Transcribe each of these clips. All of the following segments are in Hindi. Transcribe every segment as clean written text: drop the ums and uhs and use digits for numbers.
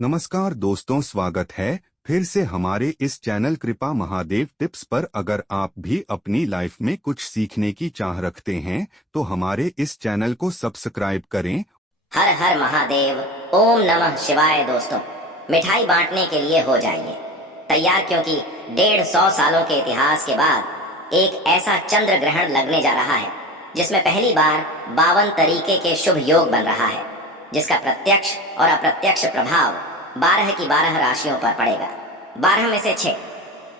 नमस्कार दोस्तों, स्वागत है फिर से हमारे इस चैनल कृपा महादेव टिप्स पर। अगर आप भी अपनी लाइफ में कुछ सीखने की चाह रखते हैं तो हमारे इस चैनल को सब्सक्राइब करें। हर हर महादेव, ओम नमः शिवाय। दोस्तों, मिठाई बांटने के लिए हो जाइए तैयार, क्योंकि 150 सालों के इतिहास के बाद एक ऐसा चंद्र ग्रहण लगने जा रहा है जिसमें पहली बार 52 तरीके के शुभ योग बन रहा है, जिसका प्रत्यक्ष और अप्रत्यक्ष प्रभाव 12 की 12 राशियों पर पड़ेगा। 12 में से 6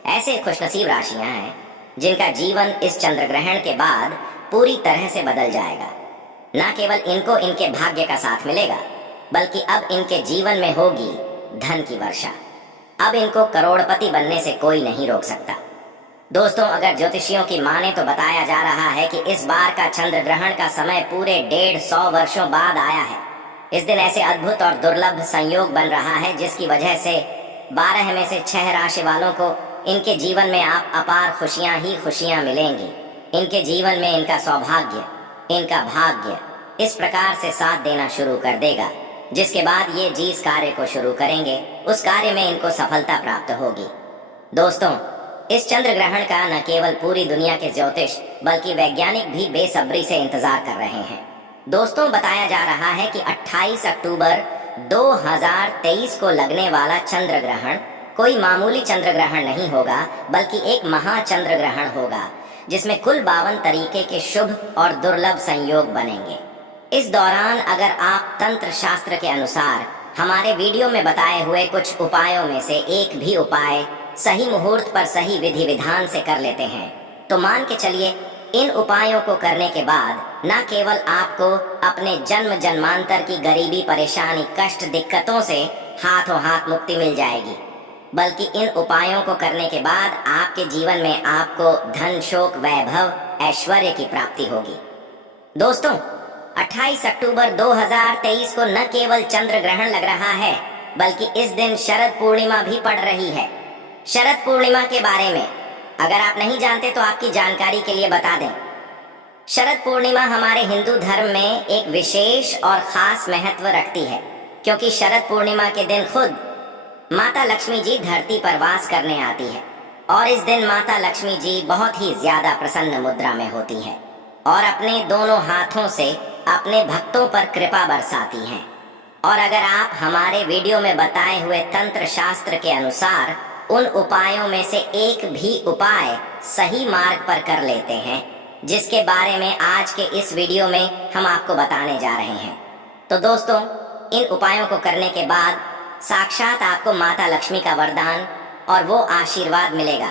ऐसे खुशनसीब राशियां हैं जिनका जीवन इस चंद्र ग्रहण के बाद पूरी तरह से बदल जाएगा। न केवल इनको इनके भाग्य का साथ मिलेगा, बल्कि अब इनके जीवन में होगी धन की वर्षा। अब इनको करोड़पति बनने से कोई नहीं रोक सकता। दोस्तों, अगर ज्योतिषियों की माने तो बताया जा रहा है कि इस बार का चंद्र ग्रहण का समय पूरे 150 वर्षों बाद आया है। इस दिन ऐसे अद्भुत और दुर्लभ संयोग बन रहा है जिसकी वजह से 12 में से 6 राशि वालों को इनके जीवन में आप अपार खुशियां ही खुशियां मिलेंगी। इनके जीवन में इनका सौभाग्य, इनका भाग्य इस प्रकार से साथ देना शुरू कर देगा, जिसके बाद ये जिस कार्य को शुरू करेंगे उस कार्य में इनको सफलता प्राप्त होगी। दोस्तों, इस चंद्र ग्रहण का न केवल पूरी दुनिया के ज्योतिष बल्कि वैज्ञानिक भी बेसब्री से इंतजार कर रहे हैं। दोस्तों, बताया जा रहा है कि 28 अक्टूबर 2023 को लगने वाला चंद्र ग्रहण कोई मामूली चंद्र ग्रहण नहीं होगा, बल्कि एक महाचंद्र ग्रहण होगा जिसमें कुल 52 तरीके के शुभ और दुर्लभ संयोग बनेंगे। इस दौरान अगर आप तंत्र शास्त्र के अनुसार हमारे वीडियो में बताए हुए कुछ उपायों में से एक भी उपाय सही मुहूर्त पर सही विधि विधान से कर लेते हैं तो मान के चलिए, इन उपायों को करने के बाद न केवल आपको अपने जन्म जन्मांतर की गरीबी, परेशानी, कष्ट, दिक्कतों से हाथों हाथ मुक्ति मिल जाएगी, बल्कि इन उपायों को करने के बाद आपके जीवन में आपको धन, शोक, वैभव, ऐश्वर्य की प्राप्ति होगी। दोस्तों, 28 अक्टूबर 2023 को न केवल चंद्र ग्रहण लग रहा है, बल्कि इस दिन शरद पूर्णिमा भी पड़ रही है। शरद पूर्णिमा के बारे में अगर आप नहीं जानते तो आपकी जानकारी के लिए बता दें। शरद पूर्णिमा हमारे हिंदू धर्म में एक विशेष और खास महत्व रखती है, क्योंकि शरद पूर्णिमा के दिन खुद माता लक्ष्मी जी धरती पर वास करने आती है और इस दिन माता लक्ष्मी जी बहुत ही ज्यादा प्रसन्न मुद्रा में होती है और अपने दोनों हाथों से अपने भक्तों पर कृपा बरसाती हैं। और अगर आप हमारे वीडियो में बताए हुए तंत्र शास्त्र के अनुसार उन उपायों में से एक भी उपाय सही मार्ग पर कर लेते हैं, जिसके बारे में आज के इस वीडियो में हम आपको बताने जा रहे हैं, तो दोस्तों, इन उपायों को करने के बाद साक्षात आपको माता लक्ष्मी का वरदान और वो आशीर्वाद मिलेगा,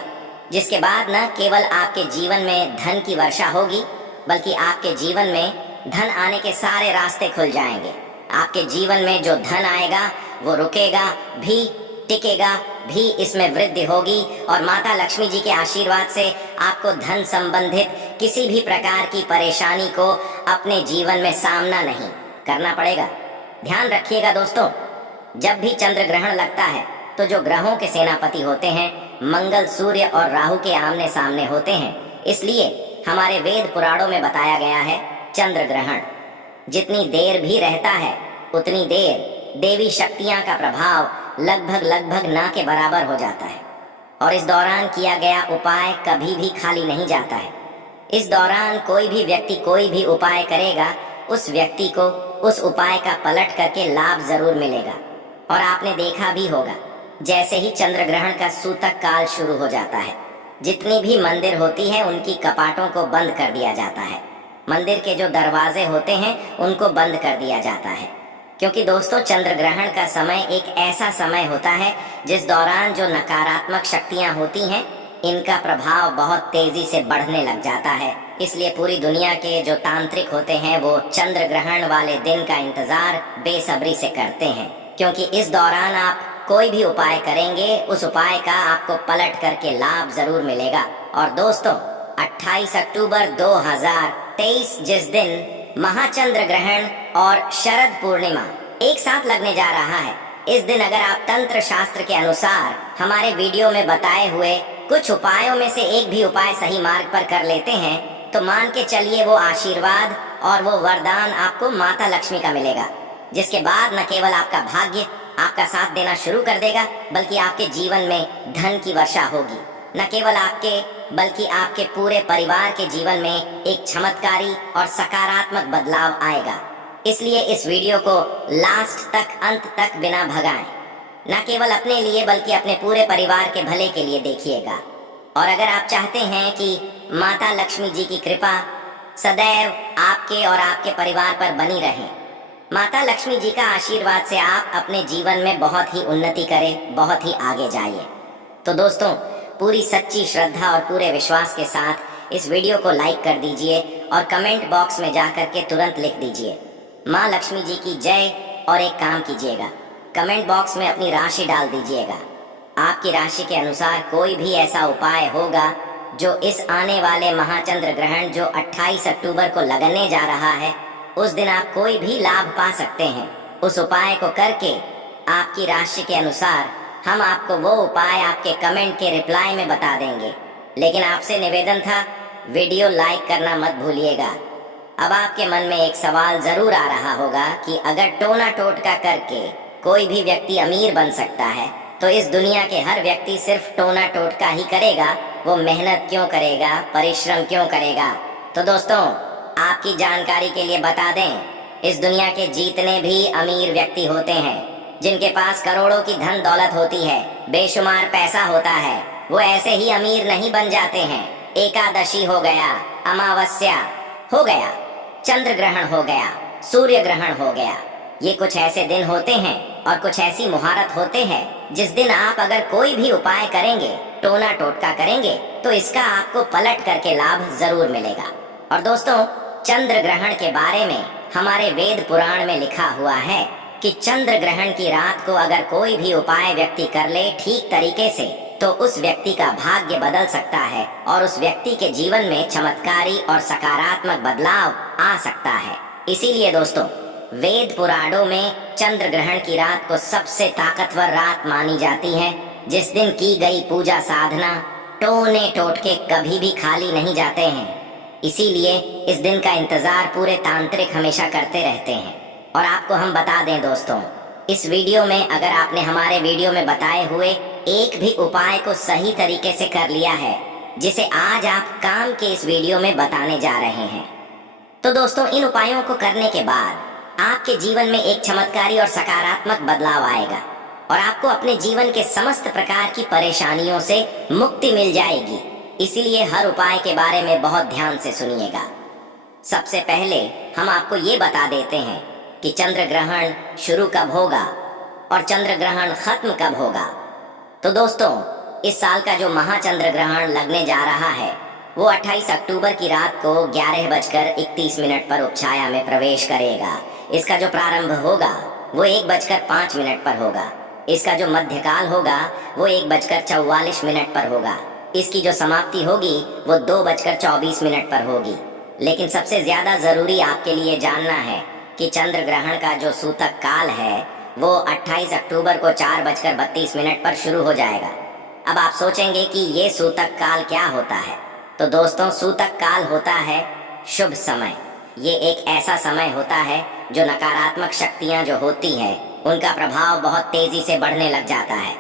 जिसके बाद न केवल आपके जीवन में धन की वर्षा होगी, बल्कि आपके जीवन में धन आने के सारे रास्ते खुल जाएंगे। आपके जीवन में जो धन आएगा वो रुकेगा भी, टिकेगा भी, इसमें वृद्धि होगी और माता लक्ष्मी जी के आशीर्वाद से आपको धन संबंधित किसी भी प्रकार की परेशानी को अपने जीवन में सामना नहीं करना पड़ेगा। ध्यान रखिएगा दोस्तों, जब भी चंद्र ग्रहण लगता है तो जो ग्रहों के सेनापति होते हैं मंगल, सूर्य और राहु के आमने सामने होते हैं। इसलिए हमारे वेद पुराणों में बताया गया है, चंद्र ग्रहण जितनी देर भी रहता है उतनी देर देवी शक्तियां का प्रभाव लगभग ना के बराबर हो जाता है और इस दौरान किया गया उपाय कभी भी खाली नहीं जाता है। इस दौरान कोई भी व्यक्ति कोई भी उपाय करेगा, उस व्यक्ति को उस उपाय का पलट करके लाभ जरूर मिलेगा। और आपने देखा भी होगा, जैसे ही चंद्र ग्रहण का सूतक काल शुरू हो जाता है, जितनी भी मंदिर होती है उनकी कपाटों को बंद कर दिया जाता है। मंदिर के जो दरवाजे होते हैं उनको बंद कर दिया जाता है, क्योंकि दोस्तों, चंद्र ग्रहण का समय एक ऐसा समय होता है जिस दौरान जो नकारात्मक शक्तियां होती हैं इनका प्रभाव बहुत तेजी से बढ़ने लग जाता है। इसलिए पूरी दुनिया के जो तांत्रिक होते हैं वो चंद्र ग्रहण वाले दिन का इंतजार बेसब्री से करते हैं, क्योंकि इस दौरान आप कोई भी उपाय करेंगे उस उपाय का आपको पलट करके लाभ जरूर मिलेगा। और दोस्तों, 28 अक्टूबर 2023 जिस दिन महाचंद्र ग्रहण और शरद पूर्णिमा एक साथ लगने जा रहा है, इस दिन अगर आप तंत्र शास्त्र के अनुसार हमारे वीडियो में बताए हुए कुछ उपायों में से एक भी उपाय सही मार्ग पर कर लेते हैं तो मान के चलिए वो आशीर्वाद और वो वरदान आपको माता लक्ष्मी का मिलेगा, जिसके बाद न केवल आपका भाग्य, आपका साथ देना शुरू कर देगा, बल्कि आपके जीवन में धन की वर्षा होगी। न केवल आपके बल्कि आपके पूरे परिवार के जीवन में एक चमत्कारी और सकारात्मक बदलाव आएगा। इसलिए इस वीडियो को लास्ट तक, अंत तक बिना भगाएं। न केवल अपने लिए बल्कि अपने पूरे परिवार के भले के लिए देखिएगा। और अगर आप चाहते हैं कि माता लक्ष्मी जी की कृपा सदैव आपके और आपके परिवार पर बनी रहे, माता लक्ष्मी जी का आशीर्वाद से आप अपने जीवन में बहुत ही उन्नति करें, बहुत ही आगे जाइए, तो दोस्तों पूरी सच्ची श्रद्धा और पूरे विश्वास के साथ इस वीडियो को लाइक कर दीजिए और कमेंट बॉक्स में जाकर के तुरंत लिख दीजिए माँ लक्ष्मी जी की जय। और एक काम कीजिएगा, कमेंट बॉक्स में अपनी राशि डाल दीजिएगा। आपकी राशि के अनुसार कोई भी ऐसा उपाय होगा जो इस आने वाले महाचंद्र ग्रहण जो 28 अक्टूबर को लगने जा रहा है, उस दिन आप कोई भी लाभ पा सकते हैं। उस उपाय को करके आपकी राशि के अनुसार हम आपको वो उपाय आपके कमेंट के रिप्लाई में बता देंगे। लेकिन आपसे निवेदन था, वीडियो लाइक करना मत भूलिएगा। अब आपके मन में एक सवाल जरूर आ रहा होगा कि अगर टोना टोटका करके कोई भी व्यक्ति अमीर बन सकता है, तो इस दुनिया के हर व्यक्ति सिर्फ टोना टोटका ही करेगा, वो मेहनत क्यों करेगा, परिश्रम क्यों करेगा? तो दोस्तों आपकी जानकारी के लिए बता दें, इस दुनिया के जितने भी अमीर व्यक्ति होते हैं, जिनके पास करोड़ों की धन दौलत होती है, बेशुमार पैसा होता है, वो ऐसे ही अमीर नहीं बन जाते हैं। एकादशी हो गया, अमावस्या हो गया, चंद्र ग्रहण हो गया, सूर्य ग्रहण हो गया, ये कुछ ऐसे दिन होते हैं और कुछ ऐसी मुहारत होते हैं जिस दिन आप अगर कोई भी उपाय करेंगे, टोना टोटका करेंगे, तो इसका आपको पलट करके लाभ जरूर मिलेगा। और दोस्तों चंद्र ग्रहण के बारे में हमारे वेद पुराण में लिखा हुआ है कि चंद्र ग्रहण की रात को अगर कोई भी उपाय व्यक्ति कर ले ठीक तरीके से, तो उस व्यक्ति का भाग्य बदल सकता है और उस व्यक्ति के जीवन में चमत्कारी और सकारात्मक बदलाव आ सकता है। इसीलिए दोस्तों वेद पुराणों में चंद्र ग्रहण की रात को सबसे ताकतवर रात मानी जाती है, जिस दिन की गई पूजा साधना, टोने टोटके कभी भी खाली नहीं जाते हैं। इसीलिए इस दिन का इंतजार पूरे तांत्रिक हमेशा करते रहते हैं। और आपको हम बता दें दोस्तों, इस वीडियो में अगर आपने हमारे वीडियो में बताए हुए एक भी उपाय को सही तरीके से कर लिया है, जिसे आज आप काम के इस वीडियो में बताने जा रहे हैं, तो दोस्तों इन उपायों को करने के बाद आपके जीवन में एक चमत्कारी और सकारात्मक बदलाव आएगा और आपको अपने जीवन के समस्त प्रकार की परेशानियों से मुक्ति मिल जाएगी। इसीलिए हर उपाय के बारे में बहुत ध्यान से सुनिएगा। सबसे पहले हम आपको ये बता देते हैं कि चंद्र ग्रहण शुरू कब होगा और चंद्र ग्रहण खत्म कब होगा। तो दोस्तों इस साल का जो महाचंद्र ग्रहण लगने जा रहा है, वो 28 अक्टूबर की रात को 11:31 पर उपछाया में प्रवेश करेगा। इसका जो प्रारंभ होगा वो 1:05 पर होगा। इसका जो मध्यकाल होगा वो 1:44 पर होगा। इसकी जो समाप्ति होगी वो 2:24 पर होगी। लेकिन सबसे ज्यादा जरूरी आपके लिए जानना है कि चंद्र ग्रहण का जो सूतक काल है वो 28 अक्टूबर को 4:32 पर शुरू हो जाएगा। अब आप सोचेंगे कि ये सूतक काल क्या होता है? तो दोस्तों सूतक काल होता है शुभ समय। ये एक ऐसा समय होता है जो नकारात्मक शक्तियां जो होती हैं उनका प्रभाव बहुत तेजी से बढ़ने लग जाता है,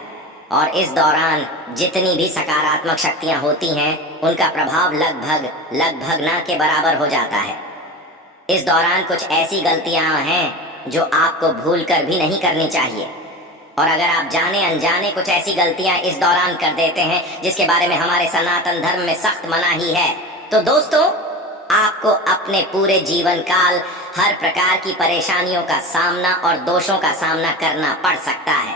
और इस दौरान जितनी भी सकारात्मक शक्तियां होती हैं उनका प्रभाव लगभग ना के बराबर हो जाता है। इस दौरान कुछ ऐसी गलतियां हैं जो आपको भूलकर भी नहीं करनी चाहिए, और अगर आप जाने अनजाने कुछ ऐसी गलतियां इस दौरान कर देते हैं जिसके बारे में हमारे सनातन धर्म में सख्त मनाही है, तो दोस्तों आपको अपने पूरे जीवन काल हर प्रकार की परेशानियों का सामना और दोषों का सामना करना पड़ सकता है।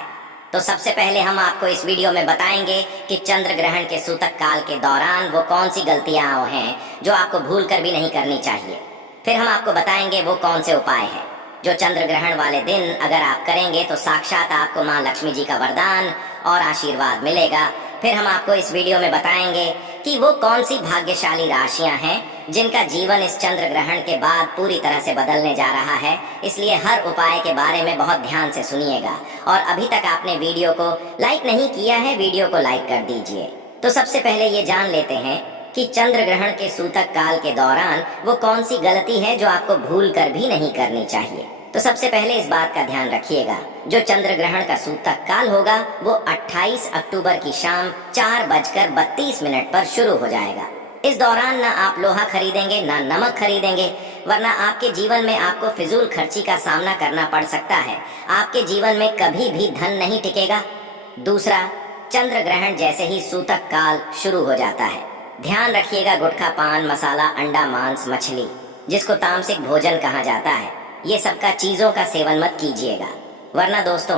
तो सबसे पहले हम आपको इस वीडियो में बताएंगे कि चंद्र ग्रहण के सूतक काल के दौरान वो कौन सी गलतियां हैं जो आपको भूल कर भी नहीं करनी चाहिए। फिर हम आपको बताएंगे वो कौन से उपाय हैं जो चंद्र ग्रहण वाले दिन अगर आप करेंगे तो साक्षात आपको माँ लक्ष्मी जी का वरदान और आशीर्वाद मिलेगा। फिर हम आपको इस वीडियो में बताएंगे कि वो कौन सी भाग्यशाली राशियां हैं जिनका जीवन इस चंद्र ग्रहण के बाद पूरी तरह से बदलने जा रहा है। इसलिए हर उपाय के बारे में बहुत ध्यान से सुनिएगा। और अभी तक आपने वीडियो को लाइक नहीं किया है, वीडियो को लाइक कर दीजिए। तो सबसे पहले ये जान लेते हैं कि चंद्र ग्रहण के सूतक काल के दौरान वो कौन सी गलती है जो आपको भूल कर भी नहीं करनी चाहिए। तो सबसे पहले इस बात का ध्यान रखिएगा, जो चंद्र ग्रहण का सूतक काल होगा वो 28 अक्टूबर की शाम 4:32 पर शुरू हो जाएगा। इस दौरान ना आप लोहा खरीदेंगे ना नमक खरीदेंगे, वरना आपके जीवन में आपको फिजूल खर्ची का सामना करना पड़ सकता है। आपके जीवन में कभी भी धन नहीं टिकेगा। दूसरा, चंद्र ग्रहण जैसे ही सूतक काल शुरू हो जाता है, ध्यान रखिएगा गुटखा, पान मसाला, अंडा, मांस, मछली, जिसको तामसिक भोजन कहा जाता है, ये सबका चीजों का सेवन मत कीजिएगा, वरना दोस्तों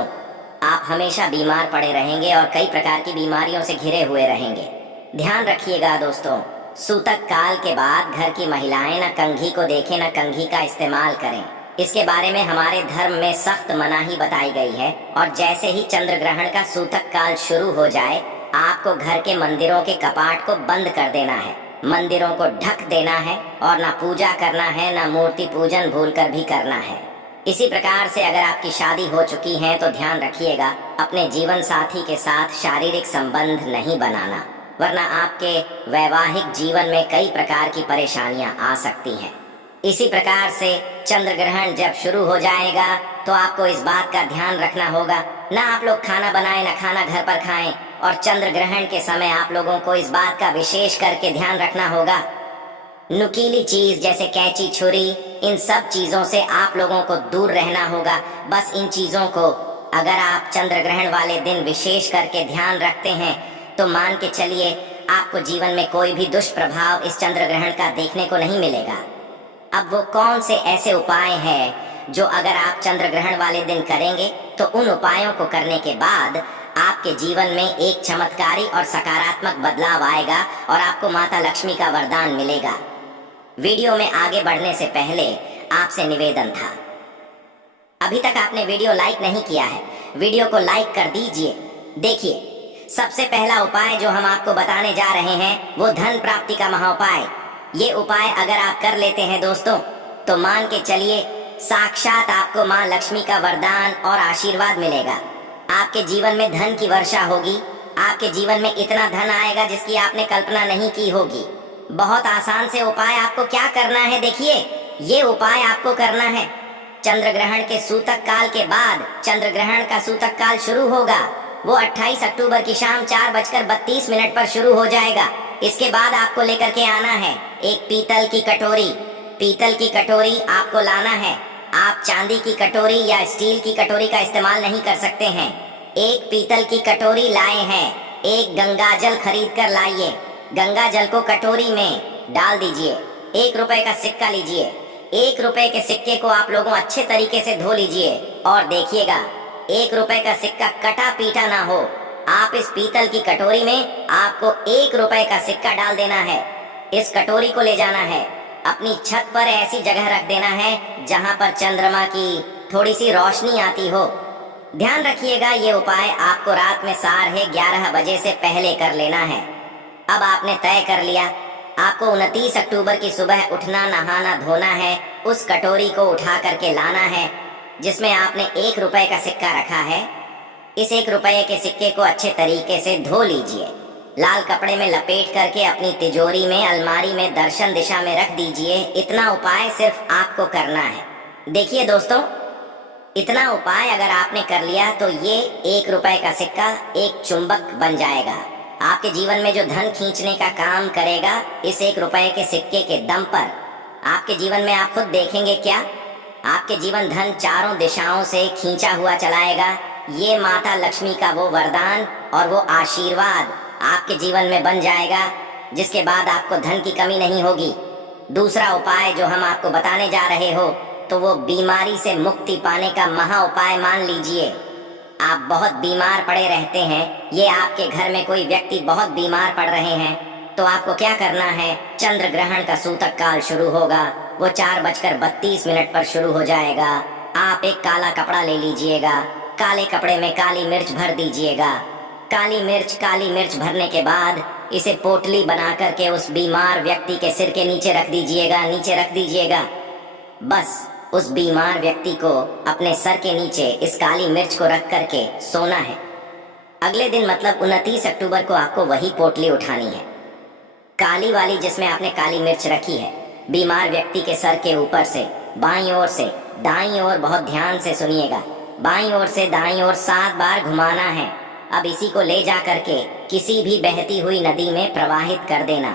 आप हमेशा बीमार पड़े रहेंगे और कई प्रकार की बीमारियों से घिरे हुए रहेंगे। ध्यान रखिएगा दोस्तों, सूतक काल के बाद घर की महिलाएं न कंघी को देखें न कंघी का इस्तेमाल करें। इसके बारे में हमारे धर्म में सख्त मनाही बताई गई है। और जैसे ही चंद्र ग्रहण का सूतक काल शुरू हो जाए, आपको घर के मंदिरों के कपाट को बंद कर देना है, मंदिरों को ढक देना है और ना पूजा करना है ना मूर्ति पूजन भूलकर भी करना है। इसी प्रकार से अगर आपकी शादी हो चुकी है तो ध्यान रखिएगा अपने जीवन साथी के साथ शारीरिक संबंध नहीं बनाना, वरना आपके वैवाहिक जीवन में कई प्रकार की परेशानियां आ सकती हैं। इसी प्रकार से चंद्र ग्रहण जब शुरू हो जाएगा तो आपको इस बात का ध्यान रखना होगा, ना आप लोग खाना बनाएं ना खाना घर पर खाएं। और चंद्र ग्रहण के समय आप लोगों को इस बात का विशेष करके ध्यान रखना होगा, नुकीली चीज जैसे कैंची, छुरी, इन सब चीजों से आप लोगों को दूर रहना होगा। बस इन चीजों को अगर आप चंद्र ग्रहण वाले दिन विशेष करके ध्यान रखते हैं तो मान के चलिए आपको जीवन में कोई भी दुष्प्रभाव इस चंद्र ग्रहण का देखने को नहीं मिलेगा। अब वो कौन से ऐसे उपाय हैं जो अगर आप चंद्र ग्रहण वाले दिन करेंगे तो उन उपायों को करने के बाद आपके जीवन में एक चमत्कारी और सकारात्मक बदलाव आएगा और आपको माता लक्ष्मी का वरदान मिलेगा। वीडियो में आगे बढ़ने से पहले आपसे निवेदन था, अभी तक आपने वीडियो लाइक नहीं किया है, वीडियो को लाइक कर दीजिए। देखिए, सबसे पहला उपाय जो हम आपको बताने जा रहे हैं वो धन प्राप्ति का महाउपाय। ये उपाय अगर आप कर लेते हैं दोस्तों तो मान के चलिए साक्षात आपको माँ लक्ष्मी का वरदान और आशीर्वाद मिलेगा। आपके जीवन में धन की वर्षा होगी, आपके जीवन में इतना धन आएगा जिसकी आपने कल्पना नहीं की होगी। बहुत आसान से उपाय आपको क्या करना है, देखिए ये उपाय आपको करना है चंद्र ग्रहण के सूतक काल के बाद। चंद्र ग्रहण का सूतक काल शुरू होगा, वो 28 अक्टूबर की शाम 4:32 पर शुरू हो जाएगा। इसके बाद आपको लेकर के आना है एक पीतल की कटोरी। पीतल की कटोरी आपको लाना है, आप चांदी की कटोरी या स्टील की कटोरी का इस्तेमाल नहीं कर सकते हैं। एक पीतल की कटोरी लाए हैं, एक गंगा जल खरीद कर लाइए, गंगा जल को कटोरी में डाल दीजिए। 1 रुपए का सिक्का लीजिए, 1 रुपए के सिक्के को आप लोगों अच्छे तरीके से धो लीजिए और देखिएगा 1 रुपए का सिक्का कटा पीटा ना हो। आप इस पीतल की कटोरी में आपको 1 रुपए का सिक्का डाल देना है। इस कटोरी को ले जाना है, अपनी छत पर ऐसी जगह रख देना है जहां पर चंद्रमा की थोड़ी सी रोशनी आती हो। ध्यान रखिएगा ये उपाय आपको रात में 11:30 बजे से पहले कर लेना है। अब आपने तय कर लिया, आपको 29 अक्टूबर की सुबह उठना, नहाना, धोना है, उस कटोरी को उठा करके लाना है जिसमें आपने 1 रुपए का सिक्का रखा है। इस 1 रुपए के सिक्के को अच्छे तरीके से धो लीजिए, लाल कपड़े में लपेट करके अपनी तिजोरी में, अलमारी में दर्शन दिशा में रख दीजिए। इतना उपाय सिर्फ आपको करना है। देखिए दोस्तों, इतना उपाय अगर आपने कर लिया तो ये 1 रुपए का सिक्का एक चुंबक बन जाएगा, आपके जीवन में जो धन खींचने का काम करेगा। इस 1 रुपए के सिक्के के दम पर आपके जीवन में आप खुद देखेंगे क्या, आपके जीवन धन चारों दिशाओं से खींचा हुआ चलाएगा। ये माता लक्ष्मी का वो वरदान और वो आशीर्वाद आपके जीवन में बन जाएगा, जिसके बाद आपको धन की कमी नहीं होगी। दूसरा उपाय जो हम आपको बताने जा रहे हो तो वो बीमारी से मुक्ति पाने का महा उपाय मान लीजिए। आप बहुत बीमार पड़े रहते हैं, ये आपके घर में कोई व्यक्ति बहुत बीमार पड़ रहे हैं, तो आपको क्या करना है, चंद्र ग्रहण का सूतक काल शुरू होगा, वो 4:32 पर शुरू हो जाएगा। आप एक काला कपड़ा ले लीजिएगा, काले कपड़े में काली मिर्च भर दीजिएगा। काली मिर्च भरने के बाद इसे पोटली बना करके उस बीमार व्यक्ति के सिर के नीचे रख दीजिएगा। बस उस बीमार व्यक्ति को अपने सर के नीचे इस काली मिर्च को रख करके सोना है। अगले दिन मतलब 29 अक्टूबर को आपको वही पोटली उठानी है, काली वाली जिसमें आपने काली मिर्च रखी है। बीमार व्यक्ति के सर के ऊपर से बाईं ओर से दाईं ओर बहुत ध्यान से सुनिएगा। बाईं ओर से दाईं ओर 7 बार घुमाना है। अब इसी को ले जा करके किसी भी बहती हुई नदी में प्रवाहित कर देना।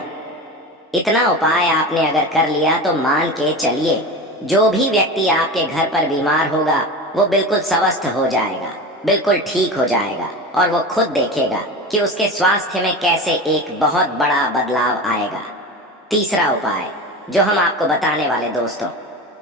इतना उपाय आपने अगर कर लिया तो मान के चलिए, जो भी व्यक्ति आपके घर पर बीमार होगा वो बिल्कुल स्वस्थ हो जाएगा, बिल्कुल ठीक हो जाएगा, और वो खुद देखेगा कि उसके स्वास्थ्य में कैसे एक बहुत बड़ा बदलाव आएगा। तीसरा उपाय जो हम आपको बताने वाले दोस्तों,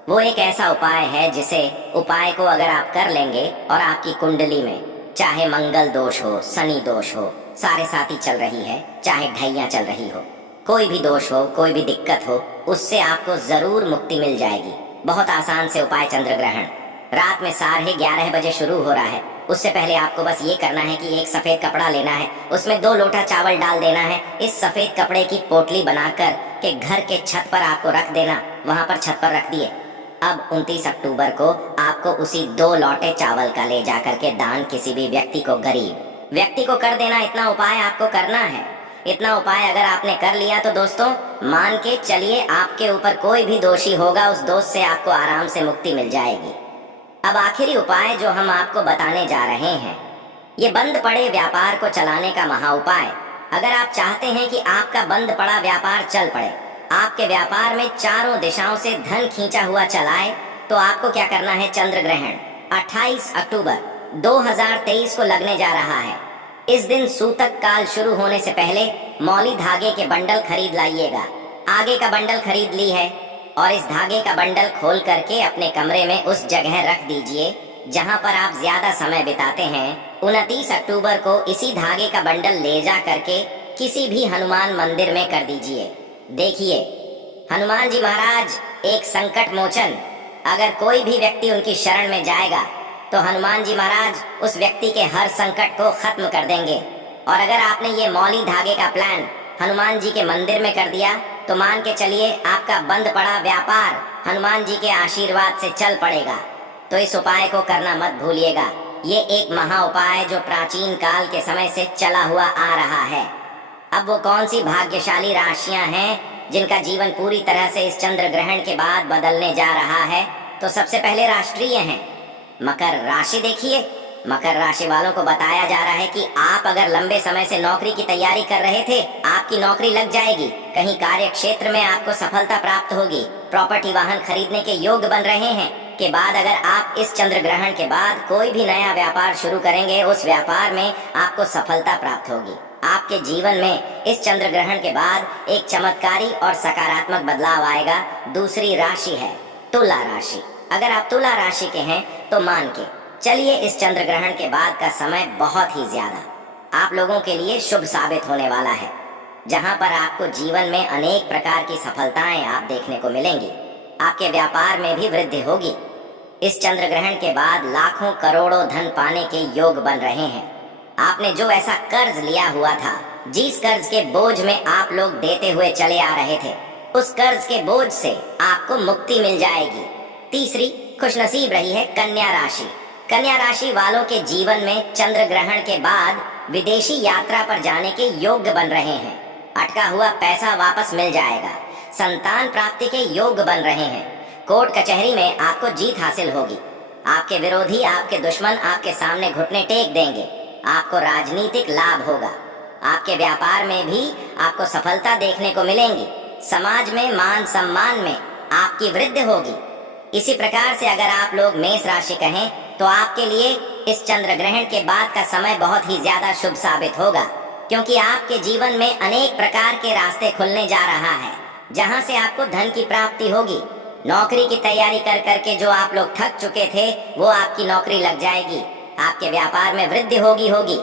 वो एक ऐसा उपाय है जिसे उपाय को अगर आप कर लेंगे और आपकी कुंडली में चाहे मंगल दोष हो, शनि दोष हो, सारे साथी चल रही है, चाहे ढैया चल रही हो, कोई भी दोष हो, कोई भी दिक्कत हो, उससे आपको जरूर मुक्ति मिल जाएगी। बहुत आसान से उपाय चंद्र ग्रहण रात में 11:30 बजे शुरू हो रहा है। उससे पहले आपको बस ये करना है कि एक सफेद कपड़ा लेना है, उसमें 2 लोटा चावल डाल देना है। इस सफेद कपड़े की पोटली बनाकर के घर के छत पर आपको रख देना, वहां पर छत पर रख दिए। अब 29 अक्टूबर को आपको उसी 2 लोटे चावल का ले जाकर के दान किसी भी व्यक्ति को, गरीब व्यक्ति को कर देना। इतना उपाय आपको करना है। इतना उपाय अगर आपने कर लिया तो दोस्तों मान के चलिए आपके ऊपर कोई भी दोषी होगा, उस दोष से आपको आराम से मुक्ति मिल जाएगी। अब आखिरी उपाय जो हम आपको बताने जा रहे हैं, ये बंद पड़े व्यापार को चलाने का महा उपाय। अगर आप चाहते हैं कि आपका बंद पड़ा व्यापार चल पड़े, आपके व्यापार में चारों दिशाओं से धन खींचा हुआ चलाए, तो आपको क्या करना है? चंद्र ग्रहण 28 अक्टूबर 2023 को लगने जा रहा है। इस दिन सूतक काल शुरू होने से पहले मौली धागे के बंडल खरीद लाइएगा। आगे का बंडल खरीद ली है और इस धागे का बंडल खोल करके अपने कमरे में उस जगह रख दीजिए जहां पर आप ज्यादा समय बिताते हैं। 29 अक्टूबर को इसी धागे का बंडल ले जा करके किसी भी हनुमान मंदिर में कर दीजिए। देखिए, हनुमान जी महाराज एक संकट मोचन, अगर कोई भी व्यक्ति उनकी शरण में जाएगा तो हनुमान जी महाराज उस व्यक्ति के हर संकट को खत्म कर देंगे। और अगर आपने ये मौली धागे का प्लान हनुमान जी के मंदिर में कर दिया तो मान के चलिए आपका बंद पड़ा व्यापार हनुमान जी के आशीर्वाद से चल पड़ेगा। तो इस उपाय को करना मत भूलिएगा। ये एक महा उपाय जो प्राचीन काल के समय से चला हुआ आ रहा है। अब वो कौन सी भाग्यशाली राशियां हैं जिनका जीवन पूरी तरह से इस चंद्र ग्रहण के बाद बदलने जा रहा है? तो सबसे पहले राष्ट्रीय हैं मकर राशि। देखिए, मकर राशि वालों को बताया जा रहा है कि आप अगर लंबे समय से नौकरी की तैयारी कर रहे थे, आपकी नौकरी लग जाएगी। कहीं कार्य क्षेत्र में आपको सफलता प्राप्त होगी। प्रॉपर्टी वाहन खरीदने के योग्य बन रहे हैं। के बाद अगर आप इस चंद्र ग्रहण के बाद कोई भी नया व्यापार शुरू करेंगे, उस व्यापार में आपको सफलता प्राप्त होगी। आपके जीवन में इस चंद्र ग्रहण के बाद एक चमत्कारी और सकारात्मक बदलाव आएगा। दूसरी राशि है तुला राशि। अगर आप तुला राशि के हैं तो मान के चलिए इस चंद्र ग्रहण के बाद का समय बहुत ही ज्यादा आप लोगों के लिए शुभ साबित होने वाला है, जहां पर आपको जीवन में अनेक प्रकार की सफलताएं आप देखने को मिलेंगी। आपके व्यापार में भी वृद्धि होगी। इस चंद्र ग्रहण के बाद लाखों करोड़ों धन पाने के योग बन रहे हैं। आपने जो ऐसा कर्ज लिया हुआ था, जिस कर्ज के बोझ में आप लोग देते हुए चले आ रहे थे, उस कर्ज के बोझ से आपको मुक्ति मिल जाएगी। तीसरी खुशनसीब रही है कन्या राशि। कन्या राशि वालों के जीवन में चंद्र ग्रहण के बाद विदेशी यात्रा पर जाने के योग्य बन रहे हैं। अटका हुआ पैसा वापस मिल जाएगा। संतान प्राप्ति के योग्य बन रहे हैं। कोर्ट कचहरी में आपको जीत हासिल होगी। आपके विरोधी, आपके दुश्मन आपके सामने घुटने टेक देंगे। आपको राजनीतिक लाभ होगा। आपके व्यापार में भी आपको सफलता देखने को मिलेंगी। समाज में मान सम्मान में आपकी वृद्धि होगी। इसी प्रकार से अगर आप लोग मेष राशि कहें तो आपके लिए इस चंद्र ग्रहण के बाद का समय बहुत ही ज्यादा शुभ साबित होगा, क्योंकि आपके जीवन में अनेक प्रकार के रास्ते खुलने जा रहा है, जहां से आपको धन की प्राप्ति होगी। नौकरी की तैयारी कर करके जो आप लोग थक चुके थे, वो आपकी नौकरी लग जाएगी। आपके व्यापार में वृद्धि होगी।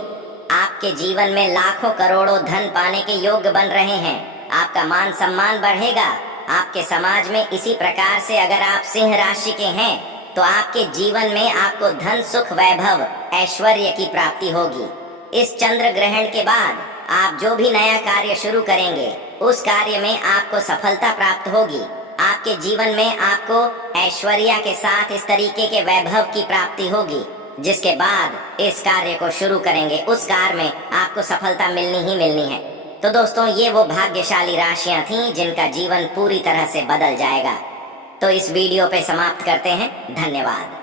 आपके जीवन में लाखों करोड़ों धन पाने के योग्य बन रहे हैं। आपका मान सम्मान बढ़ेगा आपके समाज में। इसी प्रकार से अगर आप सिंह राशि के हैं तो आपके जीवन में आपको धन, सुख, वैभव, ऐश्वर्य की प्राप्ति होगी। इस चंद्र ग्रहण के बाद आप जो भी नया कार्य शुरू करेंगे, उस कार्य में आपको सफलता प्राप्त होगी। आपके जीवन में आपको ऐश्वर्य के साथ इस तरीके के वैभव की प्राप्ति होगी, जिसके बाद इस कार्य को शुरू करेंगे, उस कार्य में आपको सफलता मिलनी ही मिलनी है। तो दोस्तों, ये वो भाग्यशाली राशियां थीं जिनका जीवन पूरी तरह से बदल जाएगा। तो इस वीडियो पे समाप्त करते हैं। धन्यवाद।